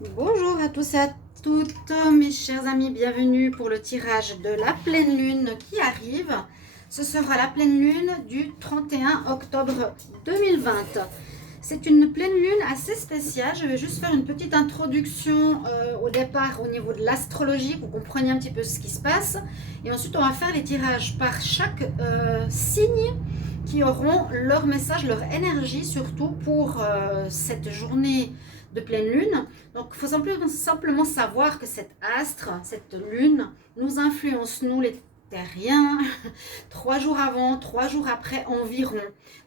Bonjour à tous et à toutes, mes chers amis, bienvenue pour le tirage de la pleine lune qui arrive. Ce sera la pleine lune du 31 octobre 2020. C'est une pleine lune assez spéciale. Je vais juste faire une petite introduction au départ au niveau de l'astrologie, pour que vous compreniez un petit peu ce qui se passe. Et ensuite, on va faire les tirages par chaque signe qui auront leur message, leur énergie, surtout pour cette journée de pleine lune. Donc, il faut simplement savoir que cet astre, cette lune, nous influence, nous les terriens, 3 jours avant, 3 jours après environ.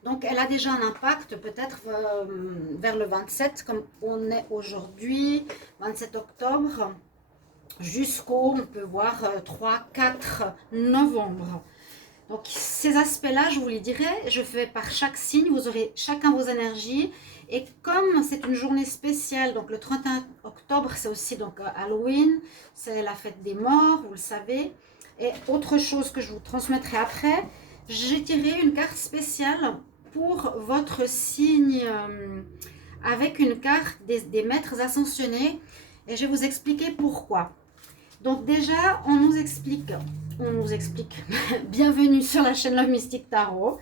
Donc, elle a déjà un impact peut-être vers le 27, comme on est aujourd'hui, 27 octobre, jusqu'au, on peut voir, 3-4 novembre. Donc ces aspects-là, je vous les dirai, je fais par chaque signe, vous aurez chacun vos énergies. Et comme c'est une journée spéciale, donc le 31 octobre, c'est aussi donc Halloween, c'est la fête des morts, vous le savez. Et autre chose que je vous transmettrai après, j'ai tiré une carte spéciale pour votre signe avec une carte des maîtres ascensionnés. Et je vais vous expliquer pourquoi. Donc déjà, on nous explique, bienvenue sur la chaîne Love Mystic Tarot.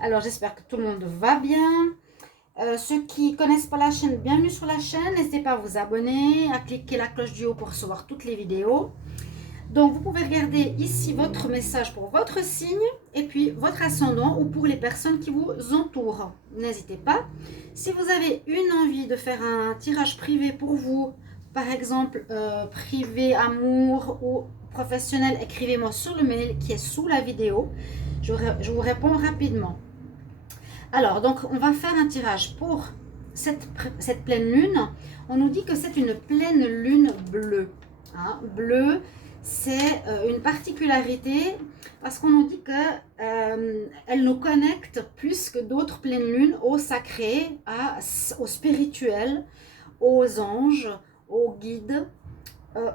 Alors j'espère que tout le monde va bien. Ceux qui ne connaissent pas la chaîne, bienvenue sur la chaîne. N'hésitez pas à vous abonner, à cliquer la cloche du haut pour recevoir toutes les vidéos. Donc vous pouvez regarder ici votre message pour votre signe et puis votre ascendant ou pour les personnes qui vous entourent. N'hésitez pas. Si vous avez une envie de faire un tirage privé pour vous, par exemple privé, amour ou professionnel, écrivez-moi sur le mail qui est sous la vidéo. Je vous réponds rapidement. Alors, donc, on va faire un tirage pour cette pleine lune. On nous dit que c'est une pleine lune bleue. Hein, bleu, c'est une particularité parce qu'on nous dit qu'elle nous connecte plus que d'autres pleines lunes au sacré, au spirituel, aux anges, aux guides,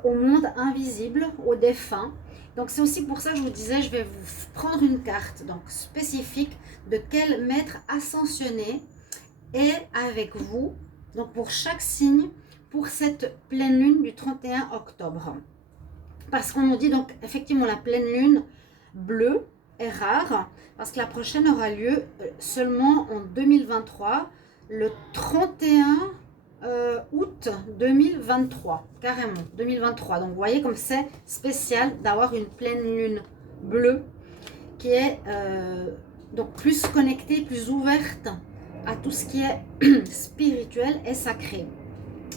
au monde invisible, aux défunts. Donc c'est aussi pour ça que je vous disais, je vais vous prendre une carte donc spécifique de quel maître ascensionné est avec vous, donc pour chaque signe, pour cette pleine lune du 31 octobre. Parce qu'on nous dit donc effectivement la pleine lune bleue est rare, parce que la prochaine aura lieu seulement en 2023, le 31 août 2023, carrément 2023. Donc vous voyez comme c'est spécial d'avoir une pleine lune bleue qui est donc plus connectée, plus ouverte à tout ce qui est spirituel et sacré.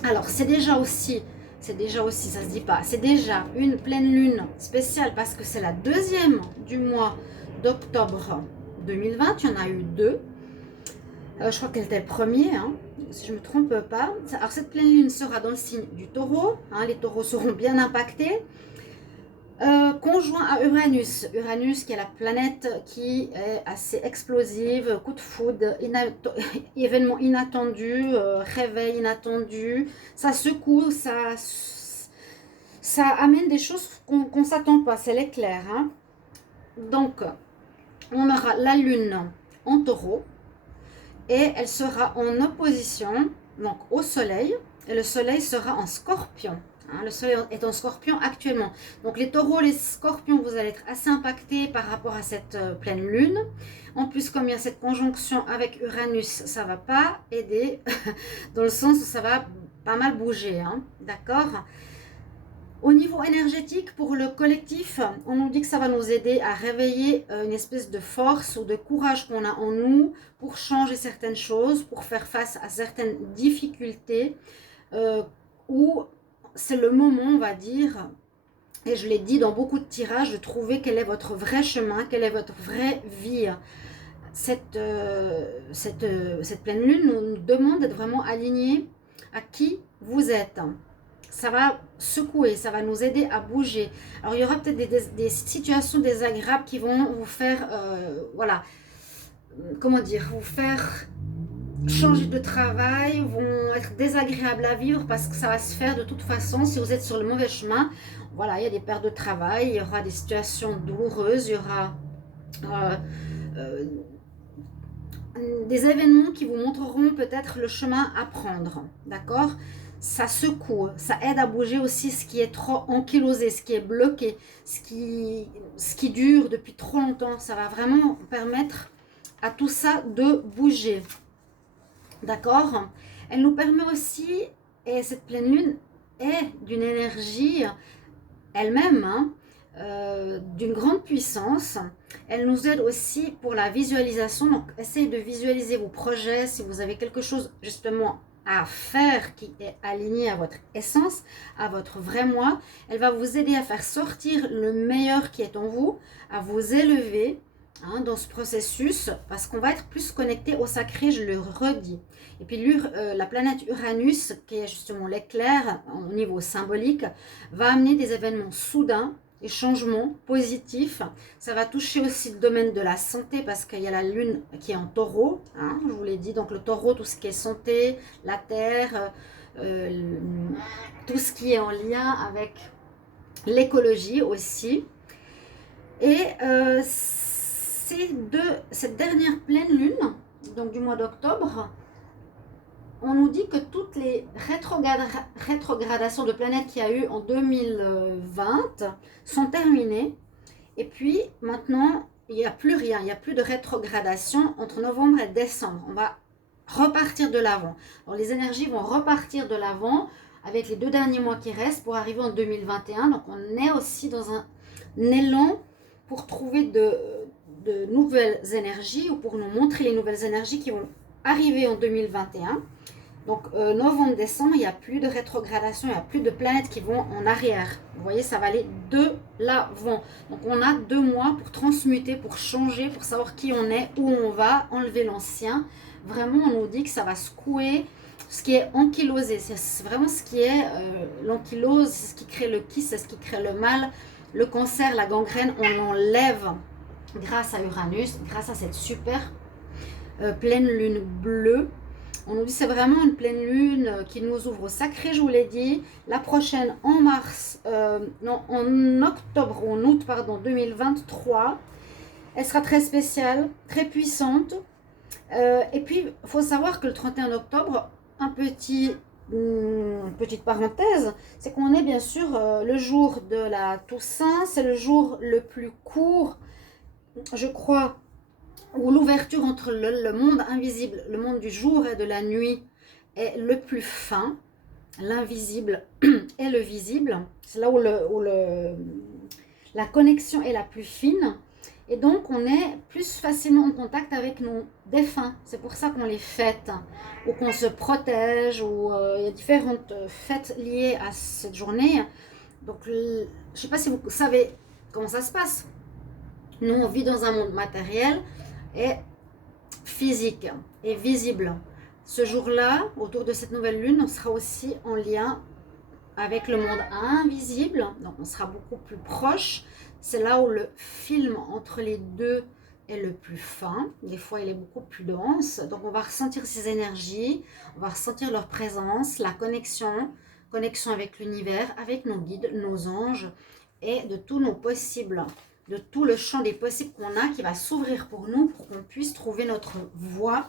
Alors c'est déjà aussi, ça se dit pas, c'est déjà une pleine lune spéciale parce que c'est la deuxième du mois d'octobre 2020, il y en a eu deux. Je crois qu'elle était le premier, hein, si je ne me trompe pas. Alors cette pleine lune sera dans le signe du taureau, hein, les taureaux seront bien impactés. Conjoint à Uranus, Uranus qui est la planète qui est assez explosive, coup de foudre, événement inattendu, réveil inattendu, ça secoue, ça amène des choses qu'on ne s'attend pas, c'est l'éclair. Hein. Donc, on aura la lune en taureau, et elle sera en opposition donc au soleil, et le soleil sera en scorpion. Hein, le soleil est en scorpion actuellement. Donc les taureaux, les scorpions, vous allez être assez impactés par rapport à cette pleine lune. En plus, comme il y a cette conjonction avec Uranus, ça ne va pas aider, dans le sens où ça va pas mal bouger. Hein, d'accord ? Au niveau énergétique, pour le collectif, on nous dit que ça va nous aider à réveiller une espèce de force ou de courage qu'on a en nous pour changer certaines choses, pour faire face à certaines difficultés, où c'est le moment, on va dire, et je l'ai dit dans beaucoup de tirages, de trouver quel est votre vrai chemin, quelle est votre vraie vie. Cette pleine lune nous demande d'être vraiment alignés à qui vous êtes. Ça va secouer, ça va nous aider à bouger. Alors il y aura peut-être des situations désagréables qui vont vous faire, voilà, comment dire, vous faire changer de travail, vont être désagréables à vivre parce que ça va se faire de toute façon si vous êtes sur le mauvais chemin. Voilà, il y a des pertes de travail, il y aura des situations douloureuses, il y aura des événements qui vous montreront peut-être le chemin à prendre, d'accord ? ça secoue, ça aide à bouger aussi ce qui est trop ankylosé, ce qui est bloqué, ce qui dure depuis trop longtemps. Ça va vraiment permettre à tout ça de bouger. D'accord? Elle nous permet aussi, et cette pleine lune est d'une énergie elle-même, hein, d'une grande puissance. Elle nous aide aussi pour la visualisation. Donc, essayez de visualiser vos projets. Si vous avez quelque chose justement à faire qui est aligné à votre essence, à votre vrai moi, elle va vous aider à faire sortir le meilleur qui est en vous, à vous élever, hein, dans ce processus, parce qu'on va être plus connecté au sacré, je le redis. Et puis la planète Uranus, qui est justement l'éclair au niveau symbolique, va amener des événements soudains, des changements positifs. Ça va toucher aussi le domaine de la santé, parce qu'il y a la lune qui est en taureau, hein, je vous l'ai dit. Donc le taureau, tout ce qui est santé, la terre, tout ce qui est en lien avec l'écologie aussi. Et cette dernière pleine lune, donc du mois d'octobre, on nous dit que toutes les rétrogradations de planètes qu'il y a eu en 2020 sont terminées. Et puis maintenant, il n'y a plus rien, il n'y a plus de rétrogradation entre novembre et décembre. On va repartir de l'avant. Alors les énergies vont repartir de l'avant avec les 2 derniers mois qui restent pour arriver en 2021. Donc on est aussi dans un élan pour trouver de nouvelles énergies, ou pour nous montrer les nouvelles énergies qui vont arriver en 2021. Donc novembre, décembre, il n'y a plus de rétrogradation, il n'y a plus de planètes qui vont en arrière. Vous voyez, ça va aller de l'avant. Donc on a 2 mois pour transmuter, pour changer, pour savoir qui on est, où on va, enlever l'ancien. Vraiment, on nous dit que ça va secouer ce qui est ankylosé. C'est vraiment ce qui est l'ankylose, c'est ce qui crée le kyste, c'est ce qui crée le mal, le cancer, la gangrène. On l'enlève grâce à Uranus, grâce à cette super pleine lune bleue. On nous dit que c'est vraiment une pleine lune qui nous ouvre au sacré, je vous l'ai dit. La prochaine en octobre ou en août, pardon, 2023. Elle sera très spéciale, très puissante. Et puis, il faut savoir que le 31 octobre, petite parenthèse, c'est qu'on est bien sûr le jour de la Toussaint. C'est le jour le plus court, je crois, où l'ouverture entre le monde invisible, le monde du jour et de la nuit est le plus fin, l'invisible et le visible. C'est là où la connexion est la plus fine. Et donc, on est plus facilement en contact avec nos défunts. C'est pour ça qu'on les fête, ou qu'on se protège, ou il y a différentes fêtes liées à cette journée. Donc, je ne sais pas si vous savez comment ça se passe. Nous, on vit dans un monde matériel et physique et visible. Ce jour-là, autour de cette nouvelle lune, on sera aussi en lien avec le monde invisible. Donc, on sera beaucoup plus proche. C'est là où le film entre les deux est le plus fin. Des fois, il est beaucoup plus dense. Donc, on va ressentir ces énergies. On va ressentir leur présence, la connexion avec l'univers, avec nos guides, nos anges, et de tous nos possibles, de tout le champ des possibles qu'on a qui va s'ouvrir pour nous, pour qu'on puisse trouver notre voie.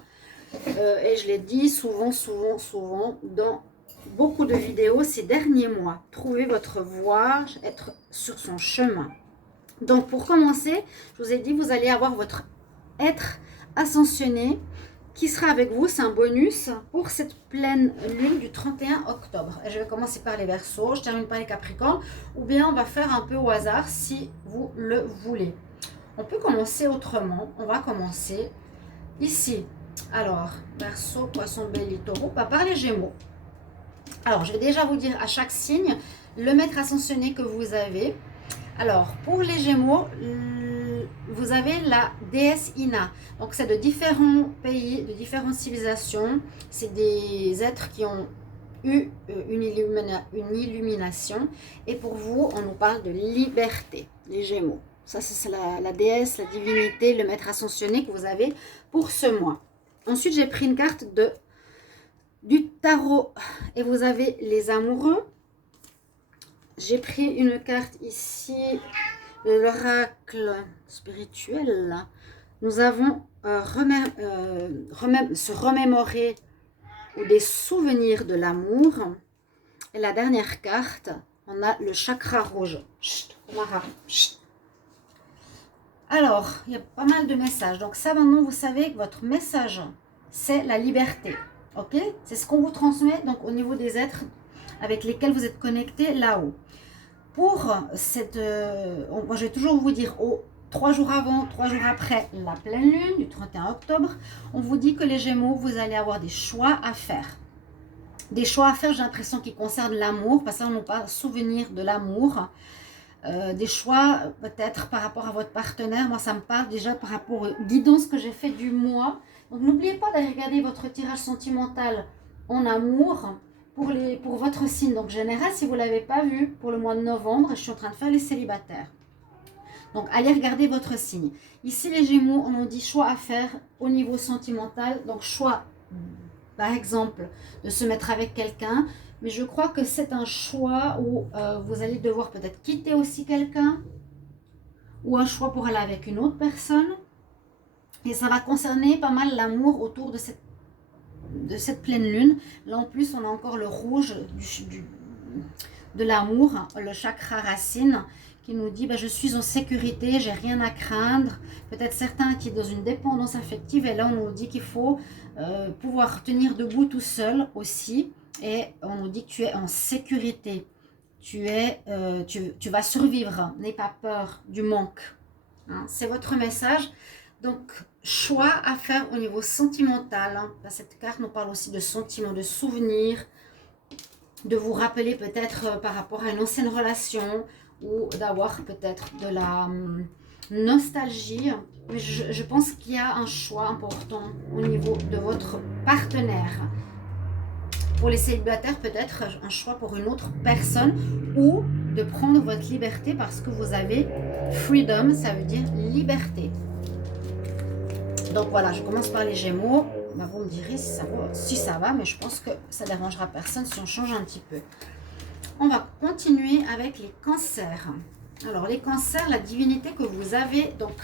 Et je l'ai dit souvent dans beaucoup de vidéos ces derniers mois. Trouver votre voie, être sur son chemin. Donc pour commencer, je vous ai dit, vous allez avoir votre être ascensionné qui sera avec vous. C'est un bonus pour cette pleine lune du 31 octobre. Et je vais commencer par les Verseaux, je termine par les Capricornes, ou bien on va faire un peu au hasard si vous le voulez. On peut commencer autrement. On va commencer ici. Alors, Verseau, Poisson, Bélier, Taureau, pas par les Gémeaux. Alors, je vais déjà vous dire à chaque signe le maître ascensionné que vous avez. Alors, pour les Gémeaux, vous avez la déesse Ina. Donc, c'est de différents pays, de différentes civilisations. C'est des êtres qui ont eu une illumination. Et pour vous, on nous parle de liberté, les Gémeaux. Ça, c'est la déesse, la divinité, le maître ascensionné que vous avez pour ce mois. Ensuite, j'ai pris une carte du tarot et vous avez les amoureux. J'ai pris une carte ici, l'oracle spirituel. Nous avons se remémorer ou des souvenirs de l'amour. Et la dernière carte, on a le chakra rouge. Chut, Mara, chut. Alors, il y a pas mal de messages. Donc ça, maintenant, vous savez que votre message, c'est la liberté. Ok? C'est ce qu'on vous transmet donc au niveau des êtres avec lesquels vous êtes connectés là-haut. Pour cette... moi, je vais toujours vous dire, 3 jours avant, 3 jours après la pleine lune du 31 octobre, on vous dit que les Gémeaux, vous allez avoir des choix à faire. Des choix à faire, j'ai l'impression, qui concernent l'amour, parce que là, on n'a pas souvenir de l'amour. Des choix peut-être par rapport à votre partenaire. Moi, ça me parle déjà par rapport aux guidances que j'ai fait du mois. Donc, n'oubliez pas d'aller regarder votre tirage sentimental en amour pour votre signe. Donc, général, si vous ne l'avez pas vu, pour le mois de novembre, je suis en train de faire les célibataires. Donc, allez regarder votre signe. Ici, les Gémeaux, on nous dit choix à faire au niveau sentimental. Donc, choix, par exemple, de se mettre avec quelqu'un. Mais je crois que c'est un choix où vous allez devoir peut-être quitter aussi quelqu'un. Ou un choix pour aller avec une autre personne. Et ça va concerner pas mal l'amour autour de cette pleine lune. Là en plus, on a encore le rouge de l'amour, le chakra racine, qui nous dit je suis en sécurité, j'ai rien à craindre. Peut-être certains qui sont dans une dépendance affective. Et là, on nous dit qu'il faut pouvoir tenir debout tout seul aussi. Et on nous dit que tu es en sécurité. Tu vas survivre. N'aie pas peur du manque. Hein, c'est votre message. Donc, choix à faire au niveau sentimental. Hein. Cette carte nous parle aussi de sentiments, de souvenirs, de vous rappeler peut-être par rapport à une ancienne relation ou d'avoir peut-être de la nostalgie. Mais je pense qu'il y a un choix important au niveau de votre partenaire. Pour les célibataires, peut-être un choix pour une autre personne ou de prendre votre liberté parce que vous avez freedom, ça veut dire liberté. Donc voilà, je commence par les Gémeaux. Vous me direz si ça va, mais je pense que ça ne dérangera personne si on change un petit peu. On va continuer avec les cancers. Alors les cancers, la divinité que vous avez, donc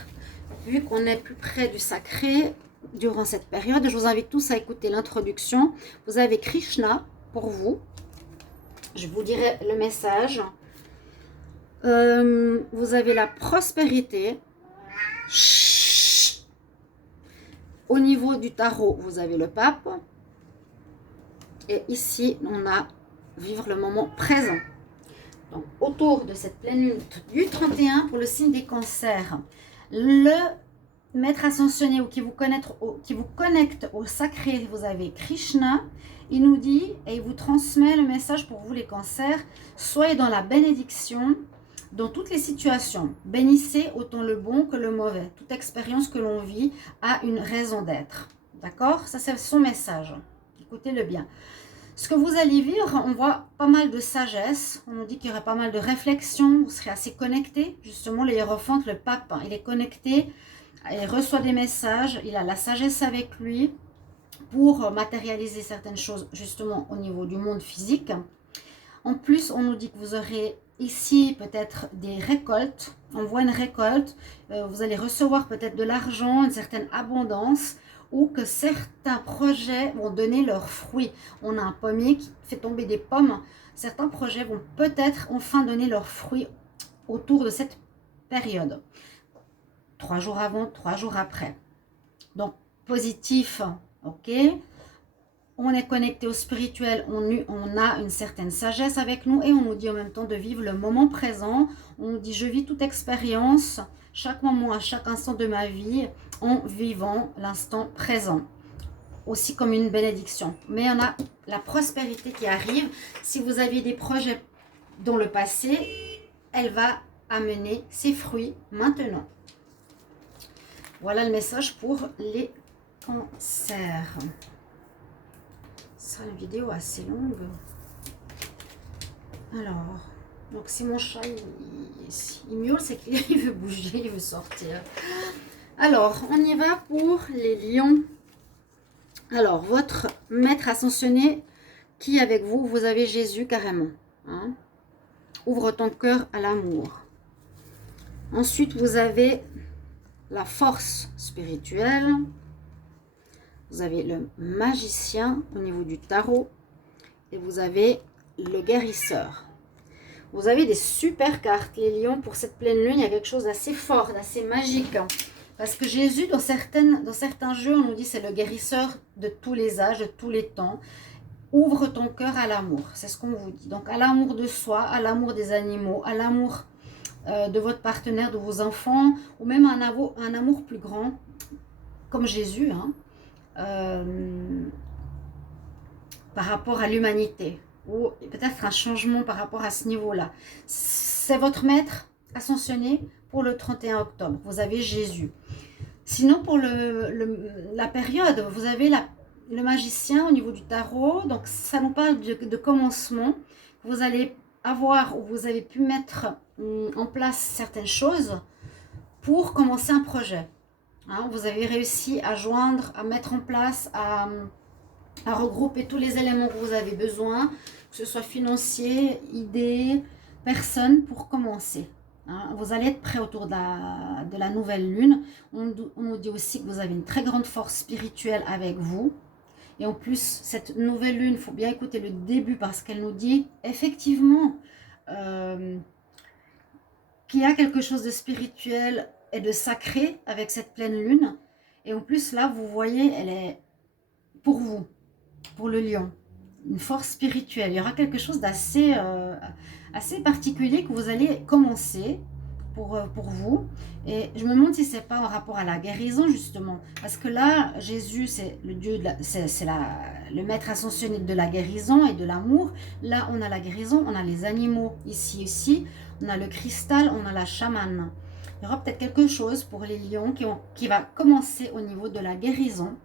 vu qu'on est plus près du sacré durant cette période, je vous invite tous à écouter l'introduction. Vous avez Krishna pour vous. Je vous dirai le message. Vous avez la prospérité. Au niveau du tarot, vous avez le pape. Et ici, on a vivre le moment présent. Donc, autour de cette pleine lune du 31, pour le signe des cancers, le maître ascensionné ou qui vous connecte au sacré, vous avez Krishna. Il nous dit, et il vous transmet le message pour vous les cancers, soyez dans la bénédiction, dans toutes les situations. Bénissez autant le bon que le mauvais. Toute expérience que l'on vit a une raison d'être. D'accord? Ça, c'est son message. Écoutez-le bien. Ce que vous allez vivre, on voit pas mal de sagesse. On nous dit qu'il y aurait pas mal de réflexion. Vous serez assez connecté. Justement, le hiérophante, le pape, il est connecté. Il reçoit des messages. Il a la sagesse avec lui pour matérialiser certaines choses, justement, au niveau du monde physique. En plus, on nous dit que vous aurez ici peut-être des récoltes. On voit une récolte. Vous allez recevoir peut-être de l'argent, une certaine abondance, ou que certains projets vont donner leurs fruits. On a un pommier qui fait tomber des pommes. Certains projets vont peut-être enfin donner leurs fruits autour de cette période. 3 jours avant, 3 jours après. Donc, positif, ok. On est connecté au spirituel, on a une certaine sagesse avec nous et on nous dit en même temps de vivre le moment présent. On nous dit je vis toute expérience, chaque moment, à chaque instant de ma vie, en vivant l'instant présent. Aussi comme une bénédiction. Mais on a la prospérité qui arrive. Si vous aviez des projets dans le passé, elle va amener ses fruits maintenant. Voilà le message pour les cancers. Ça, une vidéo assez longue. Alors, donc si mon chat il miaule, c'est qu'il veut bouger, il veut sortir. Alors, on y va pour les lions. Alors, votre maître ascensionné, qui avec vous, vous avez Jésus carrément. Hein? Ouvre ton cœur à l'amour. Ensuite, vous avez la force spirituelle. Vous avez le magicien au niveau du tarot. Et vous avez le guérisseur. Vous avez des super cartes, les lions, pour cette pleine lune. Il y a quelque chose d'assez fort, d'assez magique. Parce que Jésus, dans certains jeux, on nous dit c'est le guérisseur de tous les âges, de tous les temps. Ouvre ton cœur à l'amour, c'est ce qu'on vous dit. Donc à l'amour de soi, à l'amour des animaux, à l'amour de votre partenaire, de vos enfants, ou même un amour plus grand, comme Jésus, hein, par rapport à l'humanité, ou peut-être un changement par rapport à ce niveau-là. C'est votre maître ascensionné pour le 31 octobre. Vous avez Jésus. Sinon, pour la période, vous avez le magicien au niveau du tarot. Donc, ça nous parle de commencement. Vous allez avoir, ou vous avez pu mettre en place certaines choses pour commencer un projet. Hein, vous avez réussi à joindre, à mettre en place, à regrouper tous les éléments que vous avez besoin, que ce soit financier, idées, personnes, pour commencer. Hein, vous allez être prêt autour de la nouvelle lune. On nous dit aussi que vous avez une très grande force spirituelle avec vous. Et en plus, cette nouvelle lune, il faut bien écouter le début parce qu'elle nous dit effectivement qu'il y a quelque chose de spirituel et de sacré avec cette pleine lune. Et en plus, là, vous voyez, elle est pour vous, pour le lion. Une force spirituelle. Il y aura quelque chose d'assez assez particulier que vous allez commencer pour vous. Et je me demande si c'est pas en rapport à la guérison, justement. Parce que là, Jésus, c'est le Dieu, le maître ascensionné de la guérison et de l'amour. Là, on a la guérison, on a les animaux ici aussi. On a le cristal, on a la chamane. Il y aura peut-être quelque chose pour les lions qui va commencer au niveau de la guérison.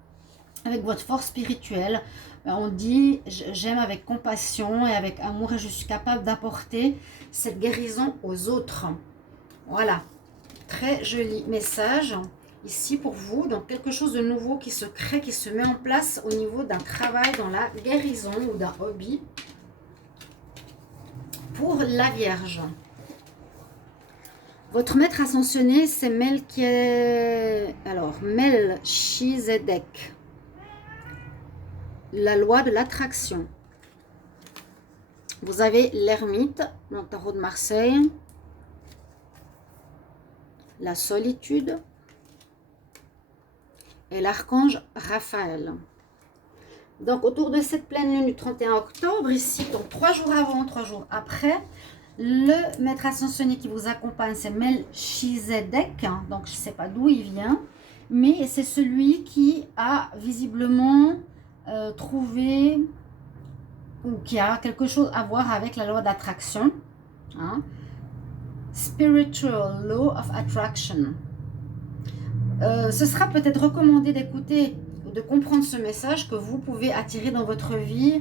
Avec votre force spirituelle, on dit j'aime avec compassion et avec amour et je suis capable d'apporter cette guérison aux autres. Voilà, très joli message ici pour vous. Donc quelque chose de nouveau qui se crée, qui se met en place au niveau d'un travail dans la guérison ou d'un hobby pour la Vierge. Votre maître ascensionné, c'est Melchizedek. La loi de l'attraction. Vous avez l'ermite dans le tarot de Marseille, la solitude et l'archange Raphaël. Donc autour de cette pleine lune du 31 octobre, ici, donc 3 jours avant, 3 jours après, le maître ascensionné qui vous accompagne, c'est Melchizedek, donc je ne sais pas d'où il vient, mais c'est celui qui a visiblement trouvé ou qui a quelque chose à voir avec la loi d'attraction, hein? Spiritual Law of Attraction. Ce sera peut-être recommandé d'écouter ou de comprendre ce message que vous pouvez attirer dans votre vie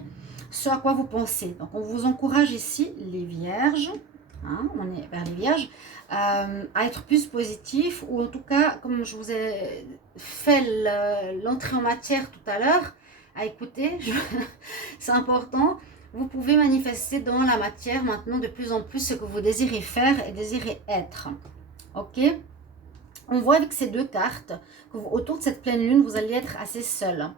ce à quoi vous pensez. Donc on vous encourage ici, les vierges, hein, on est vers les vierges, à être plus positif, ou en tout cas, comme je vous ai fait l'entrée en matière tout à l'heure, à écouter, c'est important. Vous pouvez manifester dans la matière maintenant de plus en plus ce que vous désirez faire et désirez être. Ok? On voit avec ces deux cartes qu'autour de cette pleine lune, vous allez être assez seul.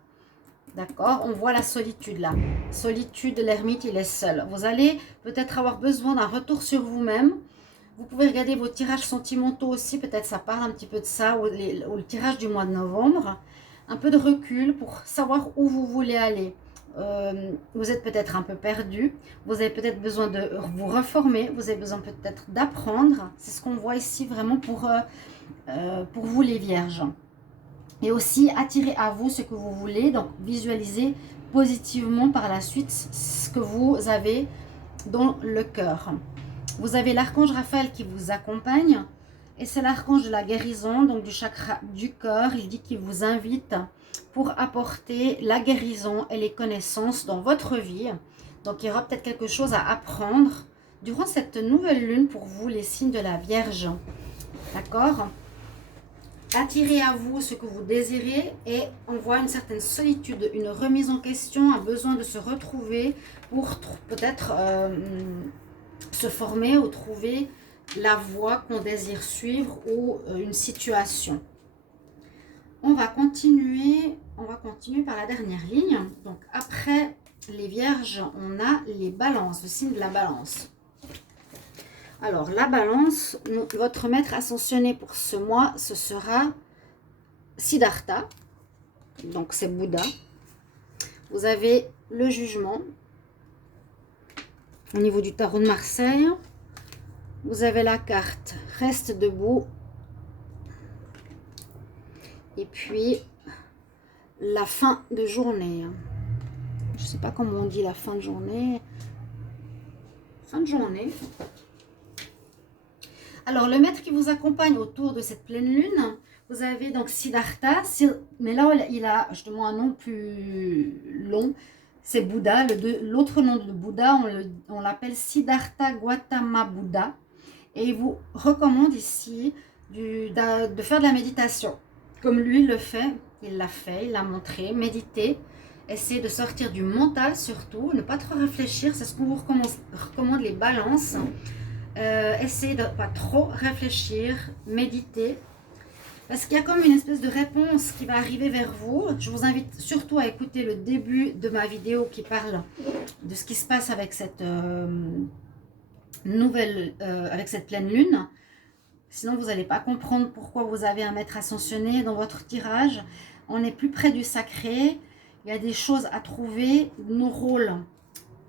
D'accord? On voit la solitude là. Solitude, l'ermite, il est seul. Vous allez peut-être avoir besoin d'un retour sur vous-même. Vous pouvez regarder vos tirages sentimentaux aussi. Peut-être ça parle un petit peu de ça, ou le tirage du mois de novembre. Un peu de recul pour savoir où vous voulez aller. Vous êtes peut-être un peu perdu. Vous avez peut-être besoin de vous reformer. Vous avez besoin peut-être d'apprendre. C'est ce qu'on voit ici vraiment pour vous les vierges. Et aussi attirer à vous ce que vous voulez. Donc visualisez positivement par la suite ce que vous avez dans le cœur. Vous avez l'archange Raphaël qui vous accompagne. Et c'est l'archange de la guérison, donc du chakra du cœur. Il dit qu'il vous invite pour apporter la guérison et les connaissances dans votre vie. Donc il y aura peut-être quelque chose à apprendre durant cette nouvelle lune pour vous, les signes de la Vierge. D'accord? Attirez à vous ce que vous désirez et on voit une certaine solitude, une remise en question, un besoin de se retrouver pour peut-être se former ou trouver la voie qu'on désire suivre ou une situation. On va continuer par la dernière ligne. Donc après les vierges, on a les balances, le signe de la balance. Alors, la balance, votre maître ascensionné pour ce mois, ce sera Siddhartha. Donc, c'est Bouddha. Vous avez le jugement. Au niveau du tarot de Marseille, vous avez la carte reste debout. Et puis, la fin de journée. Je ne sais pas comment on dit la fin de journée. Fin de journée. Alors, le maître qui vous accompagne autour de cette pleine lune, vous avez donc Siddhartha. Mais là, il a justement un nom plus long. C'est Bouddha. L'autre nom de Bouddha, on l'appelle Siddhartha Gautama Bouddha. Et il vous recommande ici de faire de la méditation. Comme lui le fait, il l'a montré, méditer, essayer de sortir du mental surtout, ne pas trop réfléchir, c'est ce qu'on vous recommande les balances. Essayez de ne pas trop réfléchir, méditer, parce qu'il y a comme une espèce de réponse qui va arriver vers vous. Je vous invite surtout à écouter le début de ma vidéo qui parle de ce qui se passe avec cette avec cette pleine lune. Sinon, vous n'allez pas comprendre pourquoi vous avez un maître ascensionné dans votre tirage. On est plus près du sacré. Il y a des choses à trouver, nos rôles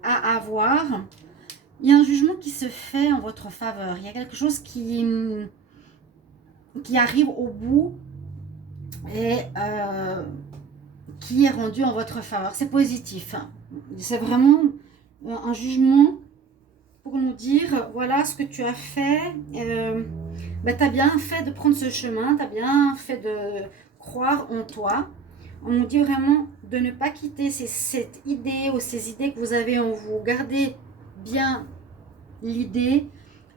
à avoir. Il y a un jugement qui se fait en votre faveur. Il y a quelque chose qui arrive au bout et qui est rendu en votre faveur. C'est positif. C'est vraiment un jugement pour nous dire, voilà ce que tu as fait. Tu as bien fait de prendre ce chemin, tu as bien fait de croire en toi. On nous dit vraiment de ne pas quitter cette idée ou ces idées que vous avez en vous. Gardez bien l'idée.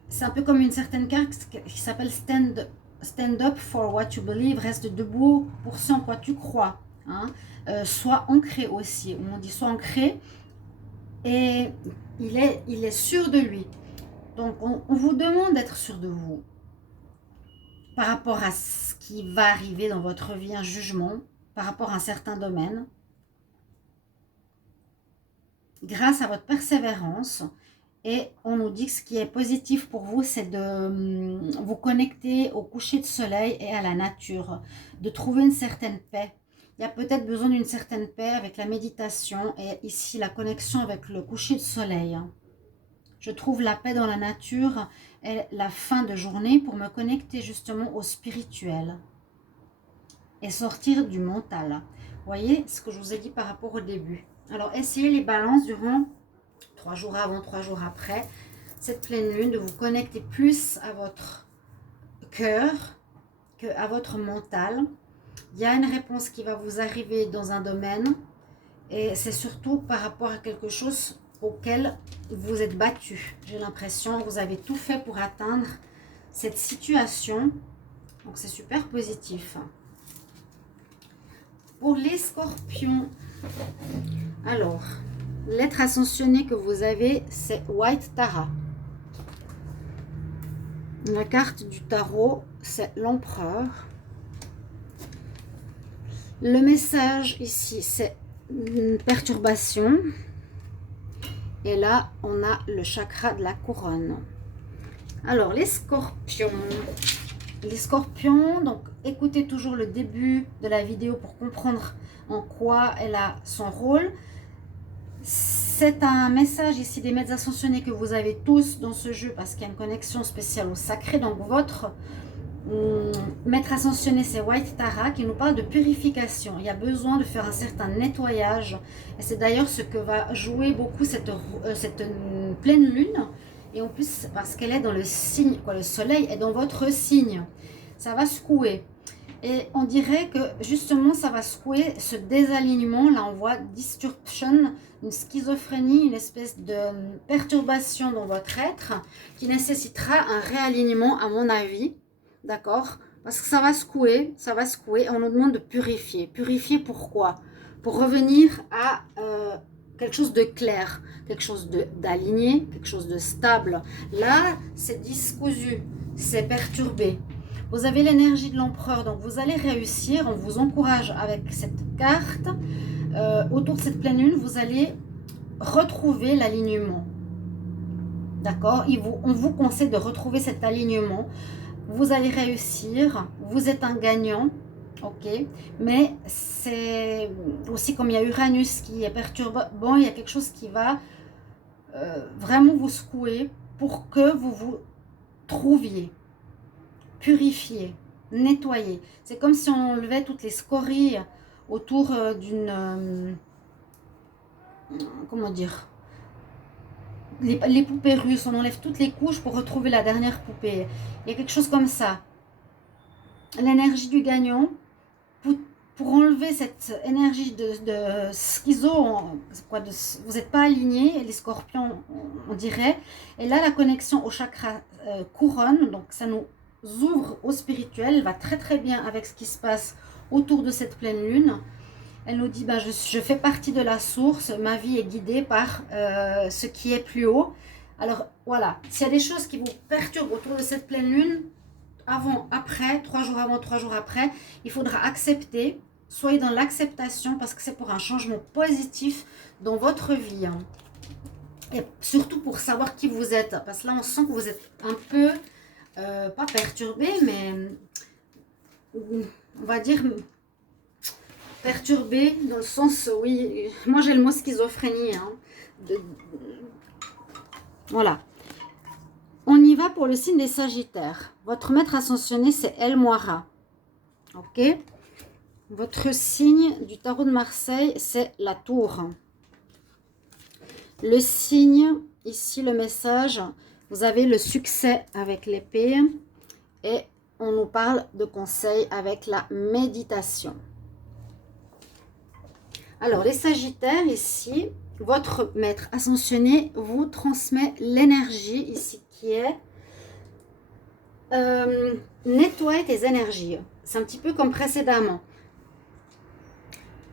C'est un peu comme une certaine carte qui s'appelle Stand up for what you believe. Reste debout pour ce en quoi tu crois. Hein. Sois ancré aussi. On dit sois ancré. Et il est sûr de lui. Donc, on vous demande d'être sûr de vous. Par rapport à ce qui va arriver dans votre vie, un jugement, par rapport à un certain domaine. Grâce à votre persévérance. Et on nous dit que ce qui est positif pour vous, c'est de vous connecter au coucher de soleil et à la nature. De trouver une certaine paix. Il y a peut-être besoin d'une certaine paix avec la méditation et ici la connexion avec le coucher de soleil. Je trouve la paix dans la nature et la fin de journée pour me connecter justement au spirituel et sortir du mental. Vous voyez ce que je vous ai dit par rapport au début. Alors essayez les balances durant 3 jours avant, 3 jours après cette pleine lune, de vous connecter plus à votre cœur qu'à votre mental. Il y a une réponse qui va vous arriver dans un domaine et c'est surtout par rapport à quelque chose auquel vous êtes battu. J'ai l'impression que vous avez tout fait pour atteindre cette situation. Donc c'est super positif. Pour les scorpions, alors, l'être ascensionné que vous avez, c'est White Tara. La carte du tarot, c'est l'empereur. Le message ici, c'est une perturbation. Et là, on a le chakra de la couronne. Alors, les scorpions. Les scorpions, donc écoutez toujours le début de la vidéo pour comprendre en quoi elle a son rôle. C'est un message ici des maîtres ascensionnés que vous avez tous dans ce jeu parce qu'il y a une connexion spéciale au sacré. Donc, votre maître ascensionné, c'est White Tara qui nous parle de purification. Il y a besoin de faire un certain nettoyage. Et c'est d'ailleurs ce que va jouer beaucoup cette pleine lune. Et en plus, parce qu'elle est dans le signe, le soleil est dans votre signe. Ça va secouer. Et on dirait que justement, ça va secouer ce désalignement. Là, on voit distortion, une schizophrénie, une espèce de perturbation dans votre être qui nécessitera un réalignement, à mon avis. D'accord? Parce que ça va secouer, et on nous demande de purifier. Purifier pourquoi? Pour revenir à quelque chose de clair, quelque chose d'aligné, quelque chose de stable. Là, c'est discousu, c'est perturbé. Vous avez l'énergie de l'empereur, donc vous allez réussir. On vous encourage avec cette carte. Autour de cette pleine lune, vous allez retrouver l'alignement. D'accord? On vous conseille de retrouver cet alignement. Vous allez réussir, vous êtes un gagnant, ok? Mais c'est aussi comme il y a Uranus qui est perturbant, il y a quelque chose qui va vraiment vous secouer pour que vous vous trouviez, purifiez, nettoyez. C'est comme si on enlevait toutes les scories autour d'une... comment dire? Les poupées russes, on enlève toutes les couches pour retrouver la dernière poupée. Il y a quelque chose comme ça. L'énergie du gagnant, pour enlever cette énergie de schizo, vous n'êtes pas aligné, les scorpions, on dirait. Et là, la connexion au chakra couronne, donc ça nous ouvre au spirituel, va très très bien avec ce qui se passe autour de cette pleine lune. Elle nous dit, ben, je fais partie de la source, ma vie est guidée par ce qui est plus haut. Alors voilà, s'il y a des choses qui vous perturbent autour de cette pleine lune, avant, après, 3 jours avant, 3 jours après, il faudra accepter. Soyez dans l'acceptation parce que c'est pour un changement positif dans votre vie. Hein. Et surtout pour savoir qui vous êtes. Parce que là, on sent que vous êtes un peu, pas perturbé, mais on va dire perturbé dans le sens, oui, moi j'ai le mot schizophrénie. Hein, voilà. On y va pour le signe des Sagittaires. Votre maître ascensionné, c'est El Moira. Ok? Votre signe du tarot de Marseille, c'est la Tour. Le signe, ici le message, vous avez le succès avec l'épée et on nous parle de conseils avec la méditation. Alors, les Sagittaires, ici, votre maître ascensionné vous transmet l'énergie ici qui est nettoyer tes énergies. C'est un petit peu comme précédemment.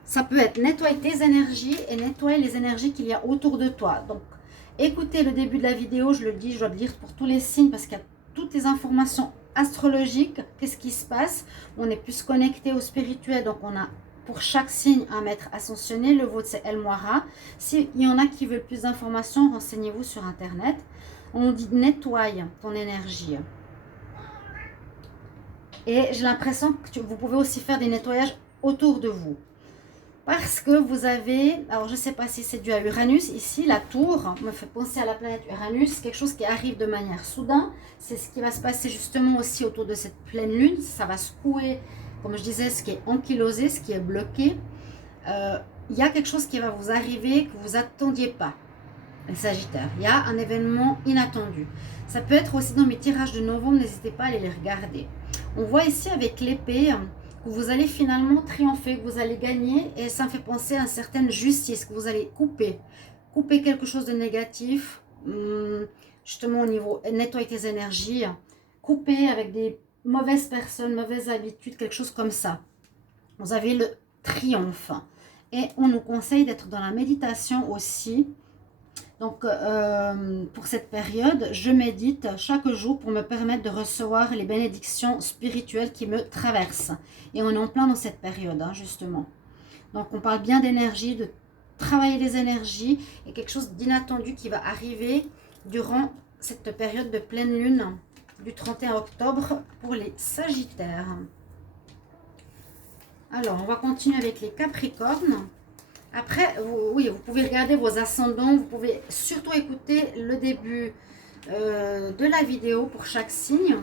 Ça peut être nettoyer tes énergies et nettoyer les énergies qu'il y a autour de toi. Donc, écoutez le début de la vidéo, je le dis, je dois le dire pour tous les signes parce qu'il y a toutes les informations astrologiques. Qu'est-ce qui se passe? On est plus connecté au spirituel, donc on a pour chaque signe un maître ascensionné. Le vôtre, c'est El Moira. S'il y en a qui veulent plus d'informations, renseignez-vous sur Internet. On dit nettoie ton énergie. Et j'ai l'impression que vous pouvez aussi faire des nettoyages autour de vous. Parce que vous avez, alors je ne sais pas si c'est dû à Uranus, ici la tour me fait penser à la planète Uranus, quelque chose qui arrive de manière soudaine. C'est ce qui va se passer justement aussi autour de cette pleine lune. Ça va secouer, comme je disais, ce qui est ankylosé, ce qui est bloqué. Il y a quelque chose qui va vous arriver que vous n'attendiez pas, les Sagittaires. Il y a un événement inattendu. Ça peut être aussi dans mes tirages de novembre, n'hésitez pas à aller les regarder. On voit ici avec l'épée que vous allez finalement triompher, que vous allez gagner, et ça me fait penser à une certaine justice, que vous allez couper quelque chose de négatif, justement au niveau nettoyer tes énergies, couper avec des mauvaises personnes, mauvaises habitudes, quelque chose comme ça. Vous avez le triomphe. Et on nous conseille d'être dans la méditation aussi. Donc, pour cette période, je médite chaque jour pour me permettre de recevoir les bénédictions spirituelles qui me traversent. Et on est en plein dans cette période, hein, justement. Donc, on parle bien d'énergie, de travailler les énergies et quelque chose d'inattendu qui va arriver durant cette période de pleine lune du 31 octobre pour les Sagittaires. Alors, on va continuer avec les Capricornes. Après, oui, vous pouvez regarder vos ascendants, vous pouvez surtout écouter le début de la vidéo pour chaque signe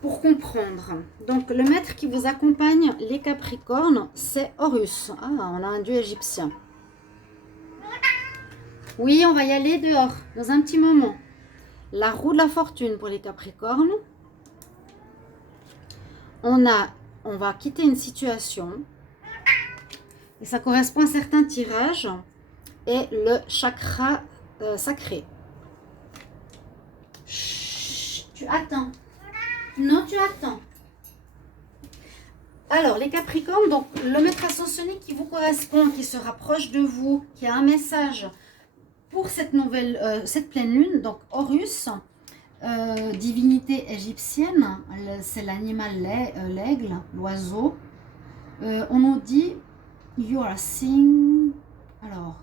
pour comprendre. Donc, le maître qui vous accompagne, les Capricornes, c'est Horus. Ah, on a un dieu égyptien. Oui, on va y aller dehors dans un petit moment. La roue de la fortune pour les Capricornes. On va quitter une situation. Et ça correspond à certains tirages et le chakra sacré. Chut, tu attends. Non, tu attends. Alors, les Capricornes, donc le maître ascensionné qui vous correspond, qui se rapproche de vous, qui a un message pour cette cette pleine lune, donc Horus, divinité égyptienne, c'est l'animal l'aigle, l'oiseau. On nous dit You are seeing. Alors,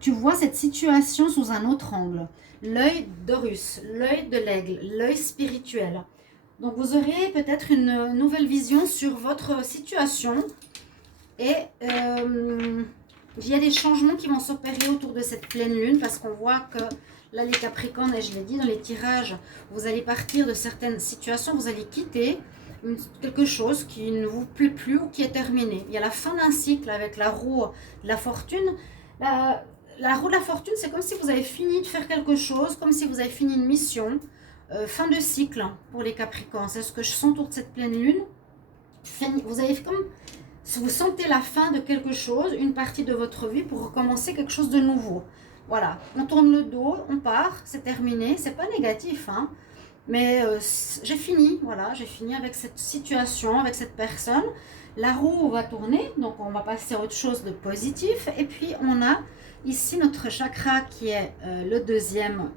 tu vois cette situation sous un autre angle. L'œil d'Horus, l'œil de l'aigle, l'œil spirituel. Donc, vous aurez peut-être une nouvelle vision sur votre situation. Et il y a des changements qui vont s'opérer autour de cette pleine lune parce qu'on voit que là, les Capricornes, et je l'ai dit dans les tirages, vous allez partir de certaines situations, vous allez quitter quelque chose qui ne vous plaît plus ou qui est terminé. Il y a la fin d'un cycle avec la roue de la fortune. La roue de la fortune, c'est comme si vous avez fini de faire quelque chose, comme si vous avez fini une mission. Fin de cycle pour les Capricornes. C'est ce que je sens autour de cette pleine lune. Vous avez comme... Si vous sentez la fin de quelque chose, une partie de votre vie pour recommencer quelque chose de nouveau. Voilà, on tourne le dos, on part, c'est terminé. C'est pas négatif, hein. Mais j'ai fini, voilà, j'ai fini avec cette situation, avec cette personne. La roue va tourner, donc on va passer à autre chose de positif. Et puis on a ici notre chakra qui est le deuxième.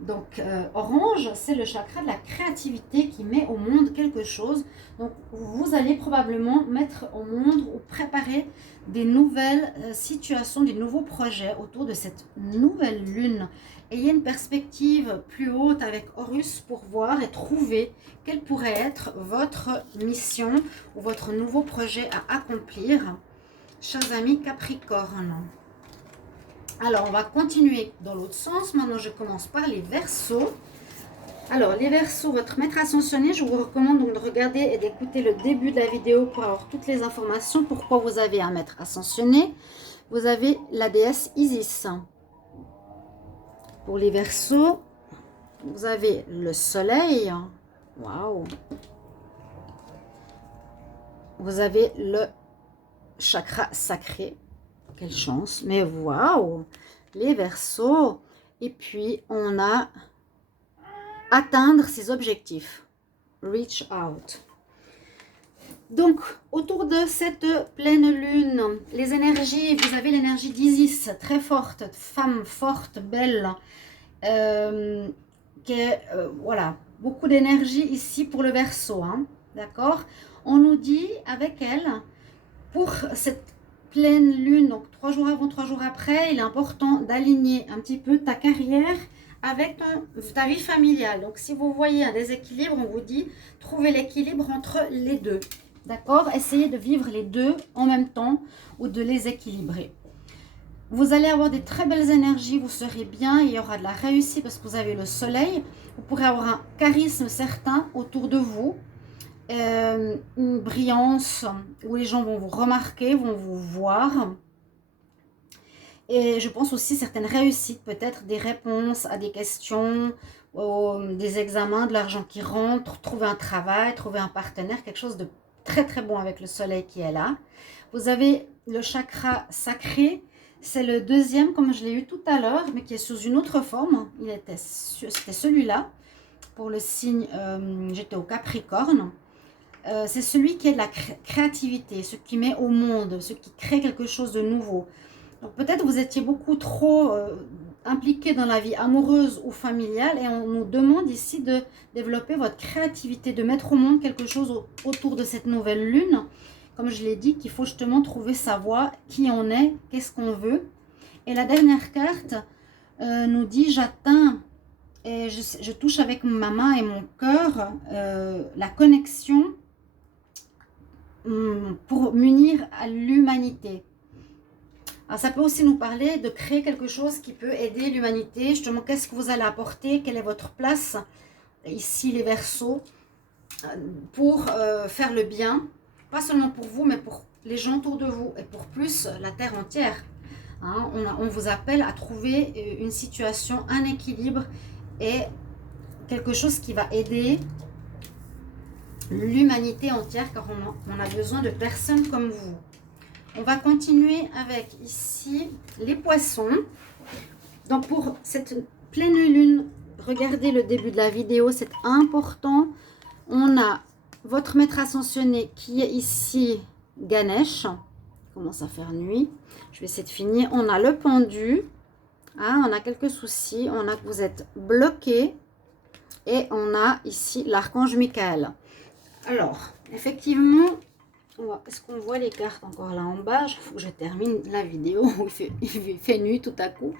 Donc orange, c'est le chakra de la créativité qui met au monde quelque chose. Donc vous allez probablement mettre au monde ou préparer des nouvelles situations, des nouveaux projets autour de cette nouvelle lune. Ayez une perspective plus haute avec Horus pour voir et trouver quelle pourrait être votre mission ou votre nouveau projet à accomplir. Chers amis Capricorne. Alors, on va continuer dans l'autre sens. Maintenant, je commence par les Verseaux. Alors, les Verseaux, votre maître ascensionné, je vous recommande donc de regarder et d'écouter le début de la vidéo pour avoir toutes les informations. Pourquoi vous avez un maître ascensionné? Vous avez la déesse Isis. Pour les Verseaux, vous avez le soleil. Waouh! Vous avez le chakra sacré. Quelle chance! Mais waouh! Les Verseaux. Et puis, on a atteindre ses objectifs. Reach out. Donc, autour de cette pleine lune, les énergies, vous avez l'énergie d'Isis, très forte, femme forte, belle, qui est, voilà, beaucoup d'énergie ici pour le Verseau, hein, d'accord? On nous dit avec elle, pour cette pleine lune, donc 3 jours avant, 3 jours après, il est important d'aligner un petit peu ta carrière avec ta vie familiale. Donc, si vous voyez un déséquilibre, on vous dit, trouvez l'équilibre entre les deux. D'accord? Essayez de vivre les deux en même temps ou de les équilibrer. Vous allez avoir des très belles énergies, vous serez bien, il y aura de la réussite parce que vous avez le soleil. Vous pourrez avoir un charisme certain autour de vous, une brillance où les gens vont vous remarquer, vont vous voir. Et je pense aussi certaines réussites, peut-être des réponses à des questions, des examens, de l'argent qui rentre, trouver un travail, trouver un partenaire, quelque chose de très très bon avec le soleil qui est là. Vous avez le chakra sacré, c'est le deuxième comme je l'ai eu tout à l'heure, mais qui est sous une autre forme. C'était celui-là, pour le signe, j'étais au Capricorne. C'est celui qui est de la créativité, ce qui met au monde, ce qui crée quelque chose de nouveau. Donc peut-être vous étiez beaucoup trop impliqué dans la vie amoureuse ou familiale et on nous demande ici de développer votre créativité, de mettre au monde quelque chose autour de cette nouvelle lune. Comme je l'ai dit, qu'il faut justement trouver sa voie, qui on est, qu'est-ce qu'on veut. Et la dernière carte nous dit j'atteins et je touche avec ma main et mon cœur la connexion pour m'unir à l'humanité. Alors, ça peut aussi nous parler de créer quelque chose qui peut aider l'humanité. Justement, qu'est-ce que vous allez apporter? Quelle est votre place? Ici, les Verseaux, pour faire le bien. Pas seulement pour vous, mais pour les gens autour de vous. Et pour plus, la Terre entière. Hein, on vous appelle à trouver une situation, un équilibre et quelque chose qui va aider l'humanité entière. Car on a besoin de personnes comme vous. On va continuer avec ici les poissons. Donc pour cette pleine lune, regardez le début de la vidéo, c'est important. On a votre maître ascensionné qui est ici, Ganesh. Il commence à faire nuit. Je vais essayer de finir. On a le pendu. Hein, on a quelques soucis. On a que vous êtes bloqué. Et on a ici l'archange Michael. Alors, effectivement... Est-ce qu'on voit les cartes encore là en bas? Il faut que je termine la vidéo où il fait nuit tout à coup.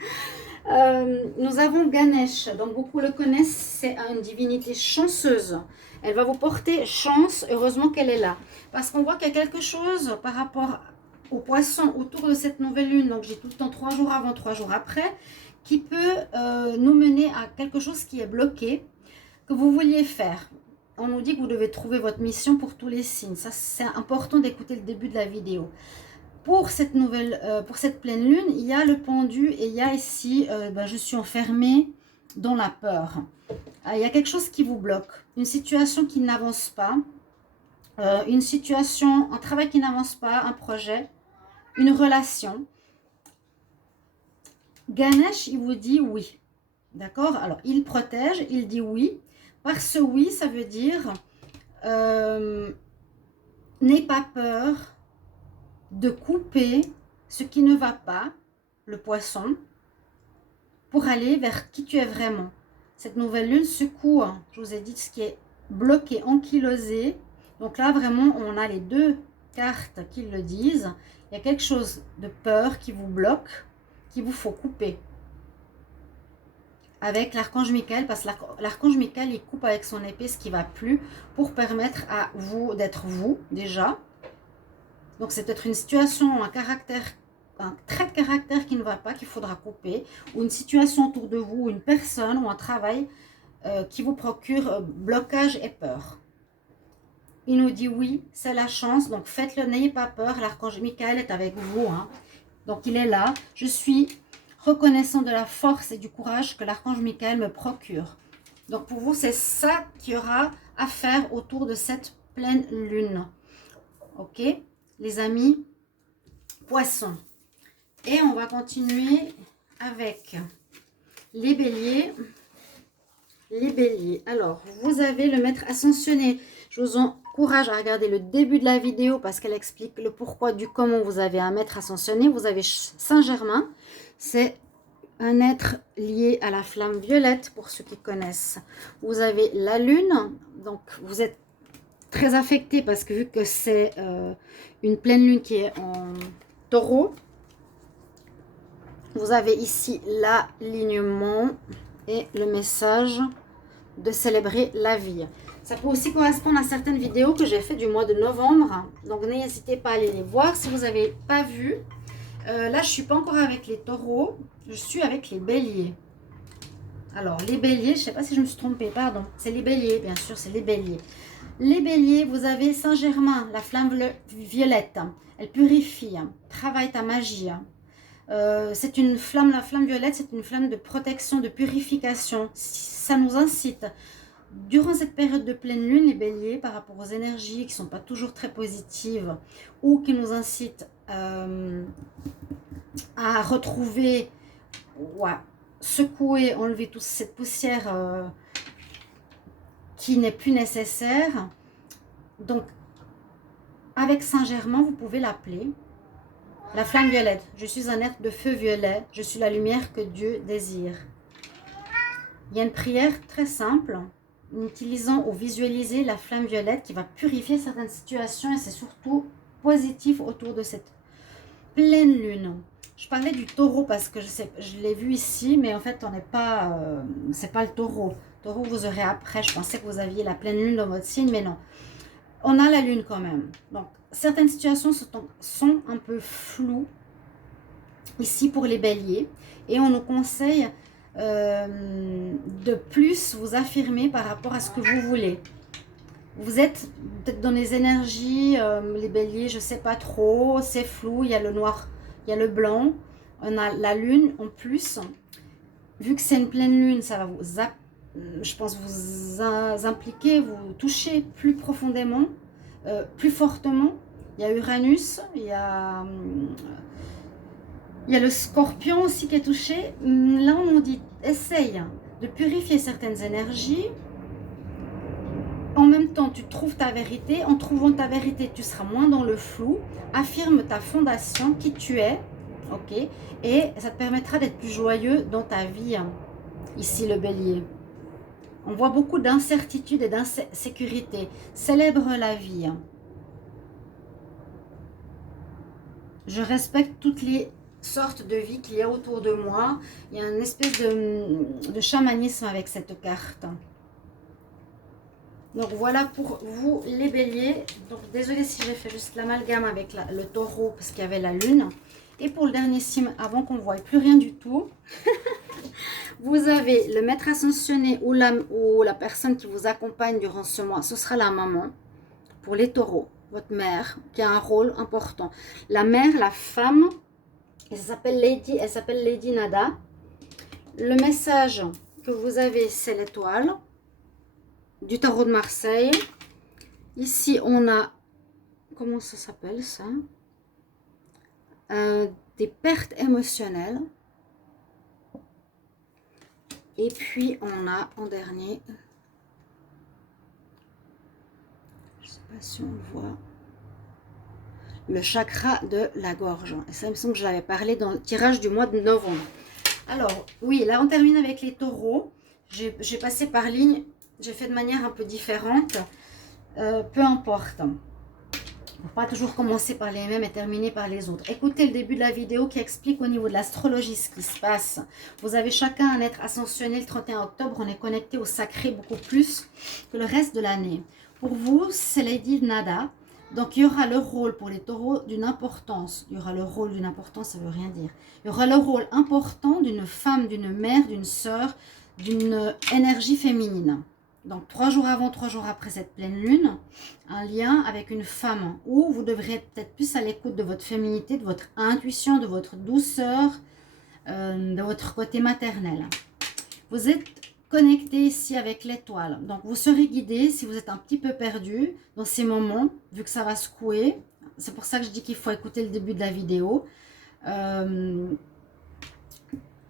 Nous avons Ganesh, donc beaucoup le connaissent, c'est une divinité chanceuse. Elle va vous porter chance, heureusement qu'elle est là. Parce qu'on voit qu'il y a quelque chose par rapport aux poissons autour de cette nouvelle lune, donc j'ai tout le temps 3 jours avant, 3 jours après, qui peut nous mener à quelque chose qui est bloqué, que vous vouliez faire. On nous dit que vous devez trouver votre mission pour tous les signes. Ça, c'est important d'écouter le début de la vidéo. Pour cette pleine lune, il y a le pendu et il y a ici, je suis enfermée dans la peur. Il y a quelque chose qui vous bloque, une situation qui n'avance pas, une situation, un travail qui n'avance pas, un projet, une relation. Ganesh, il vous dit oui. D'accord? Alors, il protège, il dit oui. Par ce oui, ça veut dire n'aie pas peur de couper ce qui ne va pas, le poisson, pour aller vers qui tu es vraiment. Cette nouvelle lune secoue, je vous ai dit, ce qui est bloqué, ankylosé. Donc là, vraiment, on a les 2 cartes qui le disent. Il y a quelque chose de peur qui vous bloque, qu'il vous faut couper. Avec l'archange Michael, parce que l'archange Michael, il coupe avec son épée ce qui ne va plus pour permettre à vous d'être vous, déjà. Donc, c'est peut-être une situation, un trait de caractère qui ne va pas, qu'il faudra couper, ou une situation autour de vous, une personne ou un travail qui vous procure blocage et peur. Il nous dit oui, c'est la chance, donc faites-le, n'ayez pas peur, l'archange Michael est avec vous. Donc, il est là. Je suis reconnaissant de la force et du courage que l'archange Michael me procure. Donc, pour vous, c'est ça qu'il y aura à faire autour de cette pleine lune. Ok, les amis, poissons. Et on va continuer avec les béliers. Les béliers. Alors, vous avez le maître ascensionné. Je vous encourage à regarder le début de la vidéo parce qu'elle explique le pourquoi du comment. Vous avez un maître ascensionné. Vous avez Saint-Germain. C'est un être lié à la flamme violette pour ceux qui connaissent. Vous avez la lune. Donc, vous êtes très affecté parce que vu que c'est une pleine lune qui est en taureau, vous avez ici l'alignement et le message de célébrer la vie. Ça peut aussi correspondre à certaines vidéos que j'ai fait du mois de novembre. Donc n'hésitez pas à aller les voir si vous n'avez pas vu. Là, je ne suis pas encore avec les taureaux. Je suis avec les béliers. Alors, les béliers, je ne sais pas si je me suis trompée, pardon. C'est les béliers, bien sûr, c'est les béliers. Les béliers, vous avez Saint-Germain, la flamme violette. Elle purifie, travaille ta magie. C'est une flamme, la flamme violette, c'est une flamme de protection, de purification. Ça nous incite. Durant cette période de pleine lune, les béliers, par rapport aux énergies qui ne sont pas toujours très positives ou qui nous incitent à retrouver, secouer, enlever toute cette poussière qui n'est plus nécessaire. Donc, avec Saint-Germain, vous pouvez l'appeler la flamme violette. Je suis un être de feu violet. Je suis la lumière que Dieu désire. Il y a une prière très simple, utilisant ou visualiser la flamme violette qui va purifier certaines situations et c'est surtout positif autour de cette pleine lune. Je parlais du taureau parce que je l'ai vu ici, mais en fait, on n'est pas, c'est pas le taureau. Le taureau, vous aurez après. Je pensais que vous aviez la pleine lune dans votre signe, mais non. On a la lune quand même. Donc, certaines situations sont un peu floues ici pour les béliers. Et on nous conseille de plus vous affirmer par rapport à ce que vous voulez. Vous êtes peut-être dans les énergies, les béliers, je ne sais pas trop, c'est flou, il y a le noir, il y a le blanc, on a la lune en plus. Vu que c'est une pleine lune, ça va vous, je pense, vous impliquer, vous toucher plus profondément, plus fortement. Il y a Uranus, il y a le scorpion aussi qui est touché. Là, on nous dit, essaye de purifier certaines énergies. En même temps, tu trouves ta vérité. En trouvant ta vérité, tu seras moins dans le flou. Affirme ta fondation, qui tu es. Ok. Et ça te permettra d'être plus joyeux dans ta vie. Ici, le bélier. On voit beaucoup d'incertitude et d'insécurité. Célèbre la vie. Je respecte toutes les sortes de vie qu'il y a autour de moi. Il y a une espèce de chamanisme avec cette carte. Donc voilà pour vous les béliers. Donc désolée si j'ai fait juste l'amalgame avec le taureau parce qu'il y avait la lune. Et pour le dernier signe, avant qu'on ne voie plus rien du tout, vous avez le maître ascensionné ou la personne qui vous accompagne durant ce mois. Ce sera la maman. Pour les taureaux, votre mère qui a un rôle important. La mère, la femme, elle s'appelle Lady Nada. Le message que vous avez, c'est l'étoile du tarot de Marseille. Ici, on a, comment ça s'appelle ça? Des pertes émotionnelles. Et puis, on a en dernier, je ne sais pas si on le voit, le chakra de la gorge. Et ça, il me semble que je l'avais parlé dans le tirage du mois de novembre. Alors, oui, là, on termine avec les taureaux. J'ai passé par ligne, j'ai fait de manière un peu différente. Peu importe. Il ne faut pas toujours commencer par les mêmes et terminer par les autres. Écoutez le début de la vidéo qui explique au niveau de l'astrologie ce qui se passe. Vous avez chacun un être ascensionné le 31 octobre. On est connecté au sacré beaucoup plus que le reste de l'année. Pour vous, c'est Lady Nada. Donc, il y aura le rôle pour les taureaux d'une importance. Il y aura le rôle d'une importance, ça ne veut rien dire. Il y aura le rôle important d'une femme, d'une mère, d'une sœur, d'une énergie féminine. Donc, 3 jours avant, 3 jours après cette pleine lune, un lien avec une femme où vous devrez être peut-être plus à l'écoute de votre féminité, de votre intuition, de votre douceur, de votre côté maternel. Vous êtes connecté ici avec l'étoile. Donc, vous serez guidé si vous êtes un petit peu perdu dans ces moments, vu que ça va secouer. C'est pour ça que je dis qu'il faut écouter le début de la vidéo.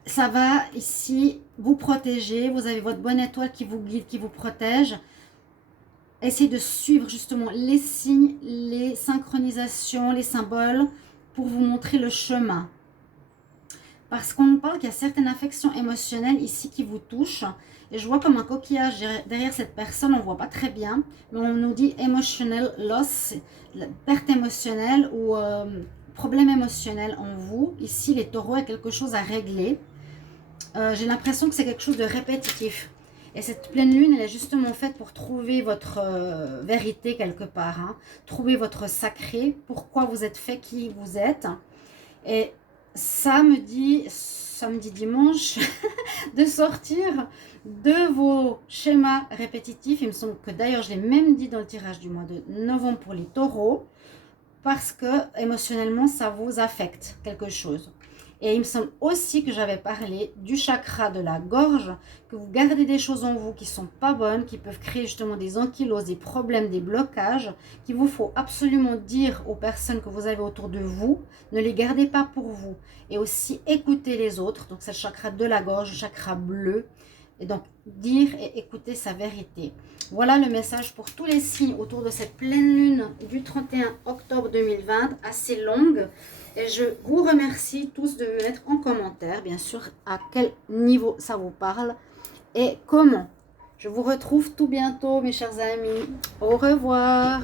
Ça va ici vous protéger. Vous avez votre bonne étoile qui vous guide, qui vous protège. Essayez de suivre justement les signes, les synchronisations, les symboles pour vous montrer le chemin. Parce qu'on nous parle qu'il y a certaines affections émotionnelles ici qui vous touchent. Et je vois comme un coquillage derrière cette personne, on ne voit pas très bien. Mais on nous dit emotional loss, perte émotionnelle ou problème émotionnel en vous. Ici, les taureaux ont quelque chose à régler. J'ai l'impression que c'est quelque chose de répétitif. Et cette pleine lune, elle est justement faite pour trouver votre vérité quelque part. Hein. Trouver votre sacré, pourquoi vous êtes fait, qui vous êtes. Et samedi, dimanche, de sortir de vos schémas répétitifs. Il me semble que d'ailleurs, je l'ai même dit dans le tirage du mois de novembre pour les taureaux, parce que émotionnellement, ça vous affecte quelque chose. Et il me semble aussi que j'avais parlé du chakra de la gorge, que vous gardez des choses en vous qui ne sont pas bonnes, qui peuvent créer justement des ankyloses, des problèmes, des blocages, qu'il vous faut absolument dire aux personnes que vous avez autour de vous, ne les gardez pas pour vous. Et aussi écouter les autres, donc c'est le chakra de la gorge, le chakra bleu, et donc dire et écouter sa vérité. Voilà le message pour tous les signes autour de cette pleine lune du 31 octobre 2020, assez longue. Et je vous remercie tous de me mettre en commentaire, bien sûr, à quel niveau ça vous parle et comment. Je vous retrouve tout bientôt, mes chers amis. Au revoir.